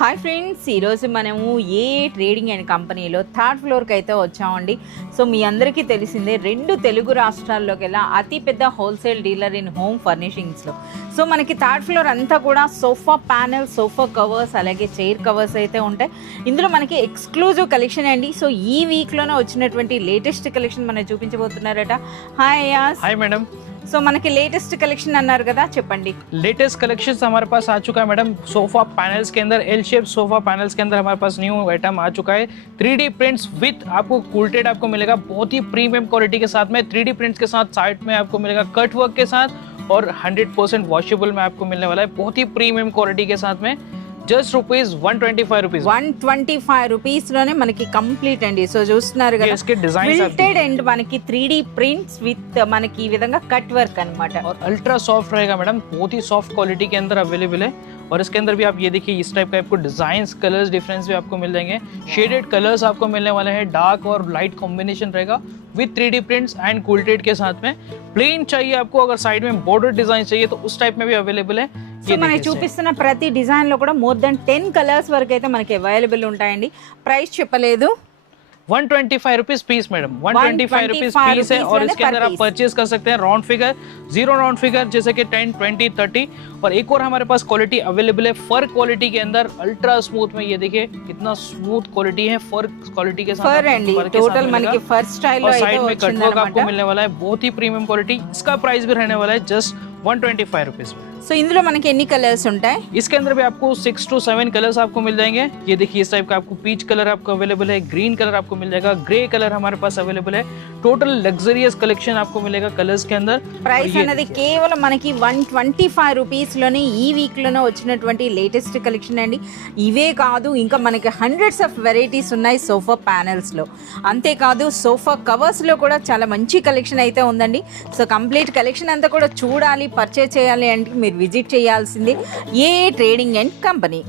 Hi friends, ఈరోజు మనము ఏ trading and కంపెనీలో థర్డ్ ఫ్లోర్కి అయితే వచ్చామండి. సో మీ అందరికీ తెలిసిందే, 2 తెలుగు రాష్ట్రాల్లోకెల్లా అతిపెద్ద హోల్సేల్ డీలర్ ఇన్ హోమ్ ఫర్నిషింగ్స్లో. సో మనకి థర్డ్ ఫ్లోర్ అంతా కూడా సోఫా ప్యానెల్, సోఫా కవర్స్, అలాగే చైర్ కవర్స్ అయితే ఉంటాయి. ఇందులో మనకి ఎక్స్క్లూజివ్ కలెక్షన్ అండి. సో ఈ వీక్లోనే వచ్చినటువంటి లేటెస్ట్ కలెక్షన్ మనం చూపించబోతున్నారట. Hi yes. Hi madam. So మనకి లేటెస్ట్ కలెక్షన్ అన్నారు కదా, చెప్పండి. लेटेस्ट कलेक्शन हमारे पास आ चुका है मैडम। सोफा पैनल्स के अंदर एल शेप सोफा पैनल्स के अंदर हमारे पास न्यू आइटम आ चुका है। 3D प्रिंट्स विथ आपको कूल्टेड आपको मिलेगा, बहुत ही प्रीमियम क्वालिटी के साथ में। 3D प्रिंट्स के साथ साइड में आपको मिलेगा कट वर्क के साथ, और 100% वॉशेबल में आपको मिलने वाला है, बहुत ही प्रीमियम क्वालिटी के साथ में। జస్ట్ రూపీస్ 125 రూపీస్లోనే మనకి కంప్లీట్ అండి. సో చూస్తున్నారు కదా, ఫిల్టెడ్ అండ్ మనకి 3D प्रिंट्स विथ మనకి ఈ విధంగా కట్ వర్క్ అన్నమాట. और अल्ट्रा सॉफ्ट रहेगा मैडम, बहुत ही सॉफ्ट क्वालिटी के अंदर अवेलेबल है। और इसके अंदर भी आप ये देखिए, इस टाइप का आपको डिजाइन्स, कलर्स डिफरेंस भी आपको मिल जाएंगे। शेडेड कलर्स आपको मिलने वाले हैं, डार्क और लाइट कॉम्बिनेशन रहेगा विथ 3D प्रिंट्स एंड कूल्टेड के साथ में। प्लेन चाहिए आपको, अगर साइड में बॉर्डर डिजाइन चाहिए तो उस टाइप में भी अवेलेबल है। సో మనకి చూపిస్తున్న ప్రతి డిజైన్ లో కూడా మోర్ దెన్ 10 కలర్స్ వరకు అయితే మనకి అవైలబుల్ ఉంటాయండి. ప్రైస్ చెప్పలేదు, 125 rupees piece madam, 125 rupees piece है। और इसके अंदर आप परचेज कर सकते हैं राउंड फिगर, 0 राउंड फिगर, जैसे कि 10, 20, 30। और एक और हमारे पास क्वालिटी अवेलेबल है फर क्वालिटी के अंदर, अल्ट्रा स्मूथ में। ये देखिए कितना स्मूथ क्वालिटी है, फर क्वालिटी के साथ फर అండి, టోటల్ మనకి ఫర్ స్టైల్ లో అయితే साइड में कट वर्क आपको వచ్చిందన్నమాట. मिलने वाला है, बहुत ही प्रीमियम क्वालिटी। इसका प्राइस भी रहने वाला है जस्ट 125 रुपीज में। సో ఇందులో మనకి ఎన్ని కలర్స్ ఉంటాయి? इसके अंदर भी आपको 6 to 7 कलर्स आपको मिल जाएंगे। ये देखिए इस टाइप का आपको पीच कलर आपको अवेलेबल है, ग्रीन कलर आपको मिल जाएगा, ग्रे कलर हमारे पास अवेलेबल है। टोटल लग्जरियस कलेक्शन आपको मिलेगा कलर्स के अंदर। ప్రైస్ అనేది కేవలం మనకి 125 రూపీస్లోనే ఈ వీక్లోనే వచ్చినటువంటి లేటెస్ట్ కలెక్షన్ అండి. ఇవే కాదు, ఇంకా మనకి హండ్రెడ్స్ ఆఫ్ వెరైటీస్ ఉన్నాయి సోఫా ప్యానెల్స్లో. అంతేకాదు సోఫా కవర్స్లో కూడా చాలా మంచి కలెక్షన్ అయితే ఉందండి. సో కంప్లీట్ కలెక్షన్ అంతా కూడా చూడాలి, పర్చేజ్ చేయాలి అంటే మీరు విజిట్ చేయాల్సింది ఏ ట్రేడింగ్ అండ్ కంపెనీ.